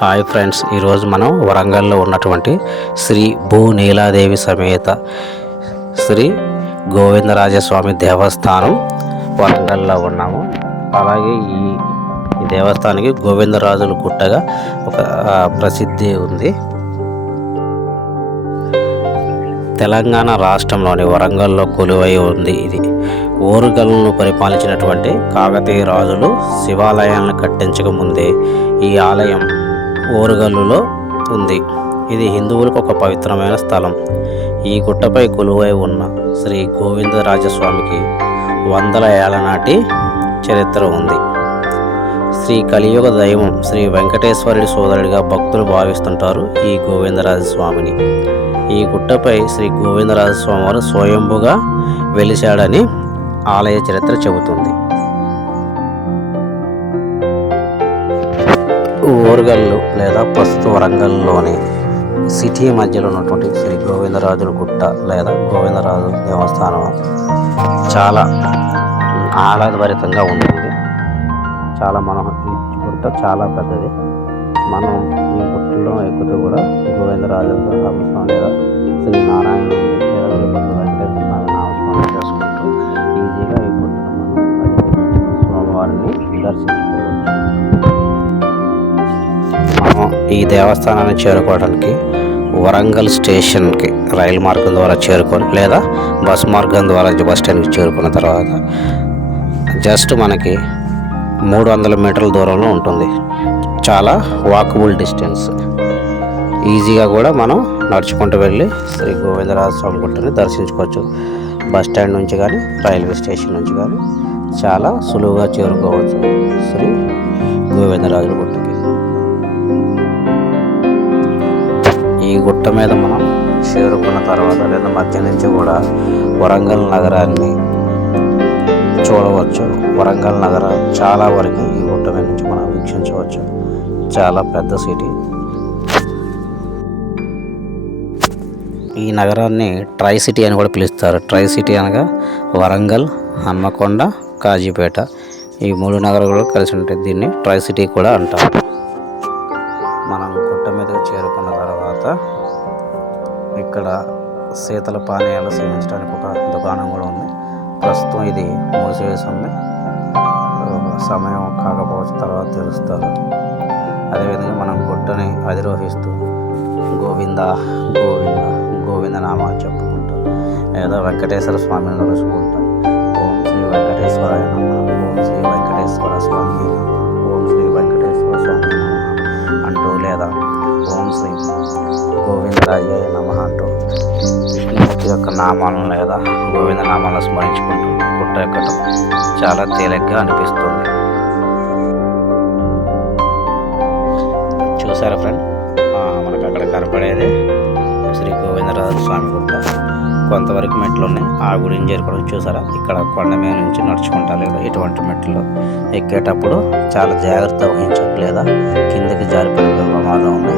Hi friends, ఈరోజు మనం వరంగల్లో ఉన్నటువంటి శ్రీ భూనీలాదేవి సమేత శ్రీ గోవిందరాజస్వామి దేవస్థానం వరంగల్లో ఉన్నాము. అలాగే ఈ దేవస్థానానికి గోవిందరాజుల గుట్టగా ఒక ప్రసిద్ధి ఉంది. తెలంగాణ రాష్ట్రంలోని వరంగల్లో కొలువై ఉంది. ఇది ఓరుగల్లును పరిపాలించినటువంటి కాకతీయ రాజులు శివాలయాలను కట్టించక ముందే ఈ ఆలయం ఓరుగల్లులో ఉంది. ఇది హిందువులకు ఒక పవిత్రమైన స్థలం. ఈ గుట్టపై కొలువై ఉన్న శ్రీ గోవిందరాజస్వామికి వందల ఏళ్ల నాటి చరిత్ర ఉంది. శ్రీ కలియుగ దైవం శ్రీ వెంకటేశ్వరుడి సోదరుడిగా భక్తులు భావిస్తుంటారు ఈ గోవిందరాజస్వామిని. ఈ గుట్టపై శ్రీ గోవిందరాజస్వామి వారు స్వయంభుగా వెలిశాడని ఆలయ చరిత్ర చెబుతుంది. ఓరుగల్లు లేదా ప్రస్తుత వరంగల్లోని సిటీ మధ్యలో ఉన్నటువంటి శ్రీ గోవిందరాజుల గుట్ట లేదా గోవిందరాజు దేవస్థానం చాలా ఆహ్లాదభరితంగా ఉంటుంది. చాలా ఈ గుట్ట చాలా పెద్దది. మనం ఈ గుట్టలో ఎక్కుతూ కూడా గోవిందరాజు స్వామి లేదా శ్రీ నారాయణ లేదా వెంకటేశ్వర స్వామి నామస్మరణ చేసుకుంటూ ఈజీగా ఈ గుట్టను మనం స్వామివారిని దర్శించుకోవచ్చు. మనం ఈ దేవస్థానాన్ని చేరుకోవడానికి వరంగల్ స్టేషన్కి రైలు మార్గం ద్వారా చేరుకొని లేదా బస్ మార్గం ద్వారా బస్ స్టాండ్కి చేరుకున్న తర్వాత జస్ట్ మనకి 300 మీటర్ల దూరంలో ఉంటుంది. చాలా వాకబుల్ డిస్టెన్స్. ఈజీగా కూడా మనం నడుచుకుంటూ వెళ్ళి శ్రీ గోవిందరాజస్వామి గుట్టని దర్శించుకోవచ్చు. బస్ స్టాండ్ నుంచి కానీ రైల్వే స్టేషన్ నుంచి కానీ చాలా సులువుగా చేరుకోవచ్చు శ్రీ గోవిందరాజుల గుట్టకి. ఈ గుట్ట మీద మనం చేరుకున్న తర్వాత లేదా మధ్య నుంచి కూడా వరంగల్ నగరాన్ని చూడవచ్చు. వరంగల్ నగరం చాలా వరకు ఈ గుట్ట మీద నుంచి మనం వీక్షించవచ్చు. చాలా పెద్ద సిటీ. ఈ నగరాన్ని ట్రై సిటీ అని కూడా పిలుస్తారు. ట్రై సిటీ అనగా వరంగల్, హన్మకొండ, కాజీపేట ఈ 3 నగరాలు కలిసి ఉంటాయి. దీన్ని ట్రై సిటీ కూడా అంటారు. మనం గుట్ట మీదకి చేరుకున్న తర్వాత ఇక్కడ శీతల పానీయాలు సేవించడానికి ఒక దుకాణం కూడా ఉంది. ప్రస్తుతం ఇది మూసివేసి ఉంది. సమయం కాకపోవచ్చు, తర్వాత తెలుస్తారు. అదేవిధంగా మనం గుట్టని అధిరోహిస్తూ గోవింద గోవింద గోవింద నామాలు చెప్పుకుంటాం లేదా వెంకటేశ్వర స్వామిని నడుచుకుంటాం. ఓం శ్రీ వెంకటేశ్వరాయ నమః, ఓం శ్రీ వెంకటేశ్వర స్వామి నమః, ఓం శ్రీ వెంకటేశ్వర స్వామి నమః అంటూ లేదా ఓం శ్రీ గోవిందరాజాయ నమః అంటూ విష్ణుమూర్తి యొక్క నామాలను లేదా గోవింద నామాలను స్మరించుకుంటూ గుట్ట ఎక్కడం చాలా తేలిగ్గా అనిపిస్తుంది. చూసారా ఫ్రెండ్, మనకు అక్కడ కనపడేది శ్రీ గోవిందరాజ స్వామి గుట్ట. కొంతవరకు మెట్లు ఉన్నాయి. ఆ గుడిని చేరుకోవడం చూసారా. ఇక్కడ కొండ మీద నుంచి నడుచుకుంటా లేదా ఇటువంటి మెట్లు ఎక్కేటప్పుడు చాలా జాగ్రత్త వహించాలి లేదా కిందకి జారిపడే ప్రమాదం ఉంది.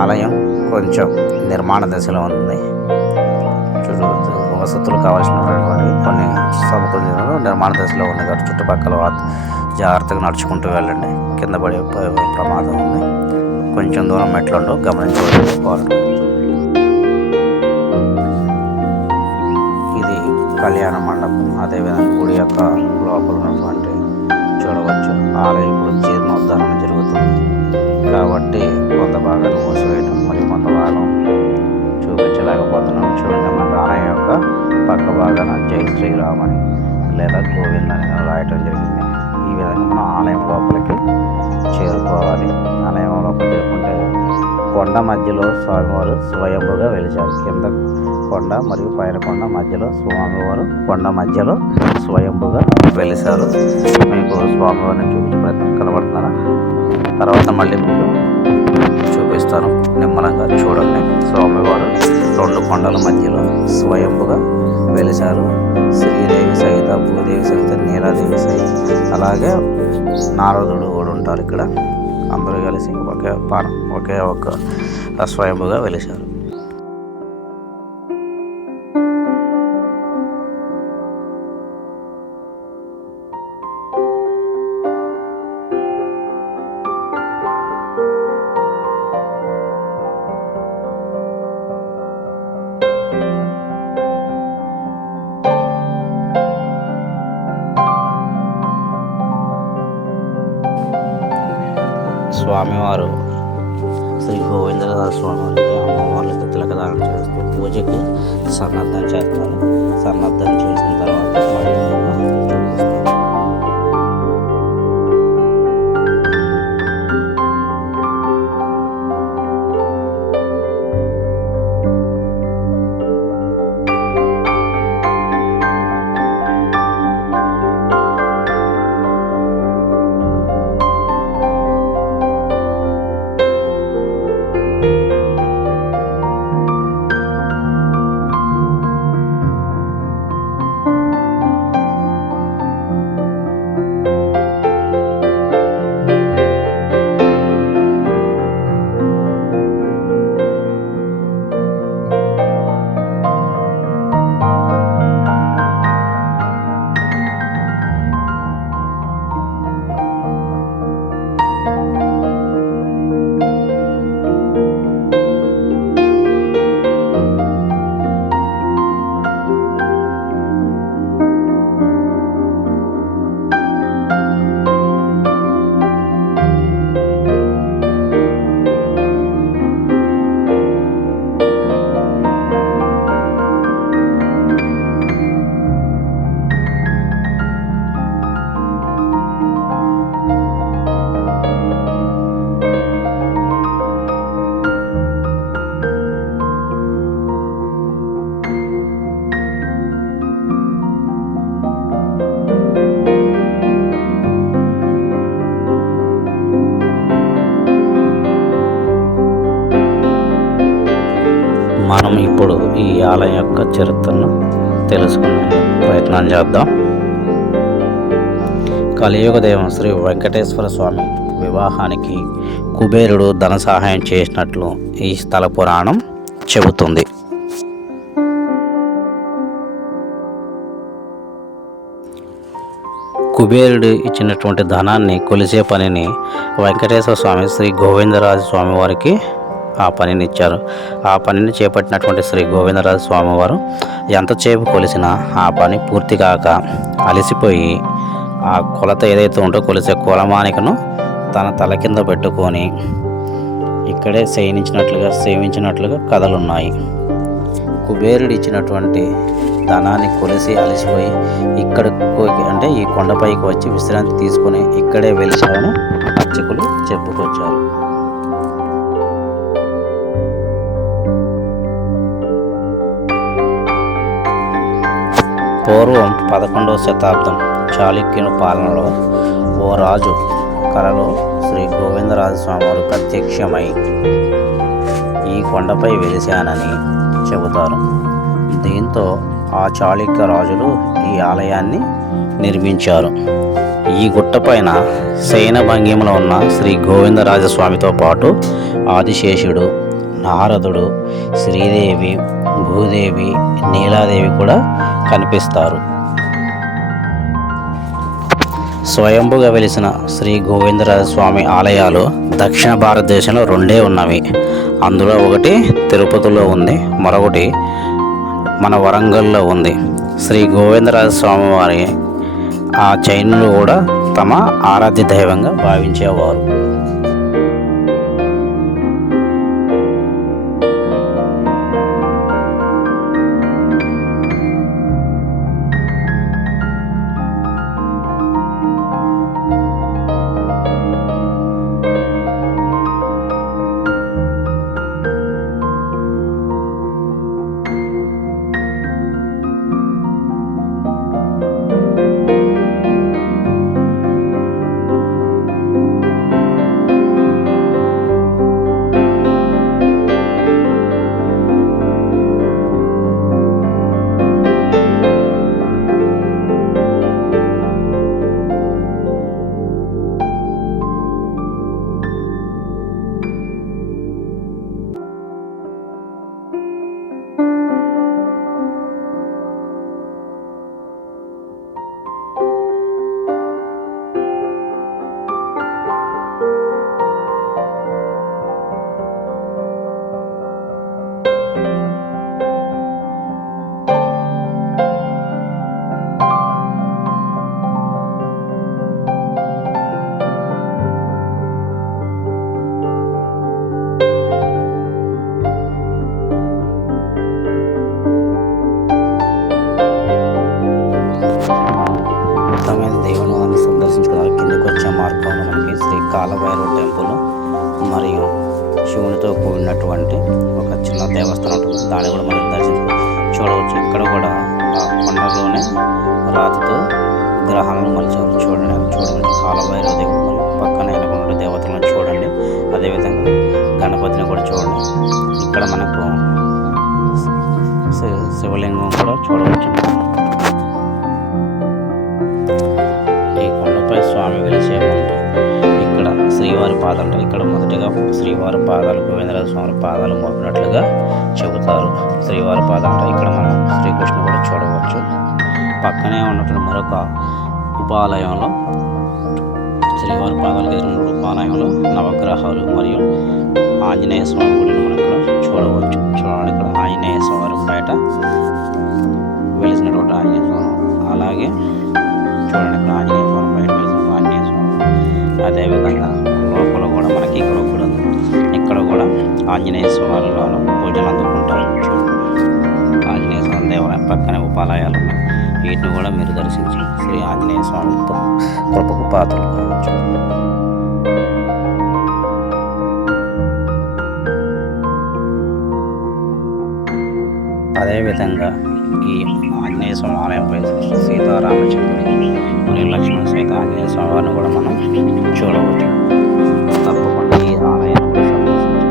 ఆలయం కొంచెం నిర్మాణ దశలో ఉంది. వసతులు కావాల్సినటువంటి కొన్ని సమకూర్చలు నిర్మాణ దశలో ఉంది కాబట్టి చుట్టుపక్కల జాగ్రత్తగా నడుచుకుంటూ వెళ్ళండి. కింద పడే ప్రమాదం ఉంది. కొంచెం దూరం మెట్లుండో గమనించుకోవాలి. ఇది కళ్యాణ మండపం. అదేవిధంగా గుడి యొక్క లోపల ఉన్నటువంటి చూడవచ్చు. ఆలయం ఇప్పుడు జీర్ణోద్ధరణ జరుగుతుంది కాబట్టి కొంత భాగాన్ని మూసివేయటం మరియు కొంత భాగం చూపించలేకపోతున్నాం. చూడండి, మనకు ఆలయం యొక్క పక్క భాగాన జై శ్రీరామ్ అని లేదా గోవింద అని రాయటం జరిగింది. ఈ విధంగా మనం ఆలయం లోపలికి చేరుకోవాలి. ఆలయం లోపల చేరుకుంటే కొండ మధ్యలో స్వామివారు స్వయంభుగా వెలిశారు. కింద కొండ మరియు పైన కొండ మధ్యలో స్వామివారు కొండ మధ్యలో స్వయంభుగా వెలిశారు. మీకు స్వామివారిని చూపించే ప్రయత్నం కనబడుతున్నారా? తర్వాత మళ్ళీ మీకు చూపిస్తాను. నిమ్మలంగా చూడండి. స్వామివారు 2 కొండల మధ్యలో స్వయంభుగా వెలిశారు. శ్రీదేవి సహిత, భూదేవి సహిత, నీలాదేవి సహిత, అలాగే నారదుడు కూడా ఉంటారు ఇక్కడ. అందరూ కలిసి ఒకే ఒక స్వయంభుగా వెలిశారు. స్వామివారు శ్రీ గోవిందరాజ స్వామివారికి అమ్మవార్లకి తిలకదానం చేస్తూ పూజకి సన్నద్ధం చేస్తారు. సన్నద్ధం చేసిన తర్వాత మనం ఇప్పుడు ఈ ఆలయం యొక్క చరిత్రను తెలుసుకునే ప్రయత్నం చేద్దాం. కలియుగ దైవం శ్రీ వెంకటేశ్వర స్వామి వివాహానికి కుబేరుడు ధన సహాయం చేసినట్లు ఈ స్థల పురాణం చెబుతుంది. కుబేరుడు ఇచ్చినటువంటి ధనాన్ని కొలిసే పనిని వెంకటేశ్వర స్వామి శ్రీ గోవిందరాజ స్వామి వారికి ఆ పనిని ఇచ్చారు. ఆ పనిని చేపట్టినటువంటి శ్రీ గోవిందరాజ స్వామివారు ఎంతసేపు కొలిసినా ఆ పని పూర్తి కాక అలసిపోయి ఆ కొలత ఏదైతే ఉంటో కొలిసే కొలమానికను తన తల కింద పెట్టుకొని ఇక్కడే సేవించినట్లుగా కథలున్నాయి. కుబేరుడు ఇచ్చినటువంటి ధనాన్ని కొలిసి అలసిపోయి ఇక్కడికి అంటే ఈ కొండపైకి వచ్చి విశ్రాంతి తీసుకుని ఇక్కడే వెలిశారని అర్చకులు చెప్పుకొచ్చారు. పూర్వం 11వ శతాబ్దం చాళుక్యుని పాలనలో ఓ రాజు కలలో శ్రీ గోవిందరాజస్వామి వారు ప్రత్యక్షమై ఈ కొండపై వెలిశానని చెబుతారు. దీంతో ఆ చాళుక్య రాజులు ఈ ఆలయాన్ని నిర్మించారు. ఈ గుట్టపైన శయన భంగిమలో ఉన్న శ్రీ గోవిందరాజస్వామితో పాటు ఆదిశేషుడు, నారదుడు, శ్రీదేవి, భూదేవి, నీలాదేవి కూడా కనిపిస్తారు. స్వయంభుగా వెలిసిన శ్రీ గోవిందరాజస్వామి ఆలయాలు దక్షిణ భారతదేశంలో 2 ఉన్నవి. అందులో ఒకటి తిరుపతిలో ఉంది, మరొకటి మన వరంగల్లో ఉంది. శ్రీ గోవిందరాజస్వామి వారి ఆ జైనులు కూడా తమ ఆరాధ్య దైవంగా భావించేవారు. కాలభైరవ టెంపుల్ మరియు శివునితో కూడినటువంటి ఒక చిన్న దేవస్థానం ఉంటుంది. దాన్ని కూడా మనం చూడవచ్చు. ఇక్కడ కూడా ఆ కొండలోనే రాతితో విగ్రహాలను మలిచారు. చూడండి కాలభైరవ దేవుడు మరి పక్కన ఎనకుండా దేవతలను చూడండి. అదేవిధంగా గణపతిని కూడా చూడండి. ఇక్కడ మనకు శివలింగం కూడా చూడవచ్చు. ఈ కొండపై స్వామి వెలిసే ముందు ఇక్కడ శ్రీవారి పాదాలు, ఇక్కడ మొదటిగా శ్రీవారి పాదాలు గోవిందరాజ స్వామి పాదాలు మోపినట్లుగా చెబుతారు. శ్రీవారి పాదాలు ఇక్కడ మనం శ్రీకృష్ణుడు కూడా చూడవచ్చు. పక్కనే ఉన్నటువంటి మరొక ఉపాలయంలో శ్రీవారి పాదాలకు ఎదురు ఉపాలయంలో నవగ్రహాలు మరియు ఆంజనేయ స్వామి గుడిని మనం ఇక్కడ చూడవచ్చు. చూడండి, ఇక్కడ ఆంజనేయ స్వామి బయట వెలిసినటువంటి ఆంజనేయ స్వామి, అలాగే చూడండి ఇక్కడ ఆంజనేయ స్వామి బయట వెలిసిన ఆంజనేయ స్వామి. అదేవిధంగా లోపల కూడా మనకి ఇక్కడ కూడా ఇక్కడ కూడా ఆంజనేయ స్వామిలో పూజలు అందుకుంటారు. చూడండి ఆంజనేయ స్వామి దేవాలయం పక్కనే ఉపాలయాలు ఉన్నాయి. వీటిని కూడా మీరు దర్శించి శ్రీ ఆంజనేయ స్వామి కృపకు పాత్రలు కావచ్చు. అదేవిధంగా ఈ ఆంజనేయ స్వామి ఆలయంపై సీతారామచంద్రుని మరియు లక్ష్మణ సహిత ఆంజనేయ స్వామి వారిని కూడా మనం చూడవచ్చు. తప్పకుండా ఈ ఆలయాన్ని కూడా సందర్శించండి.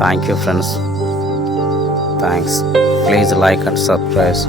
Thank you friends. Thanks. Please like and subscribe.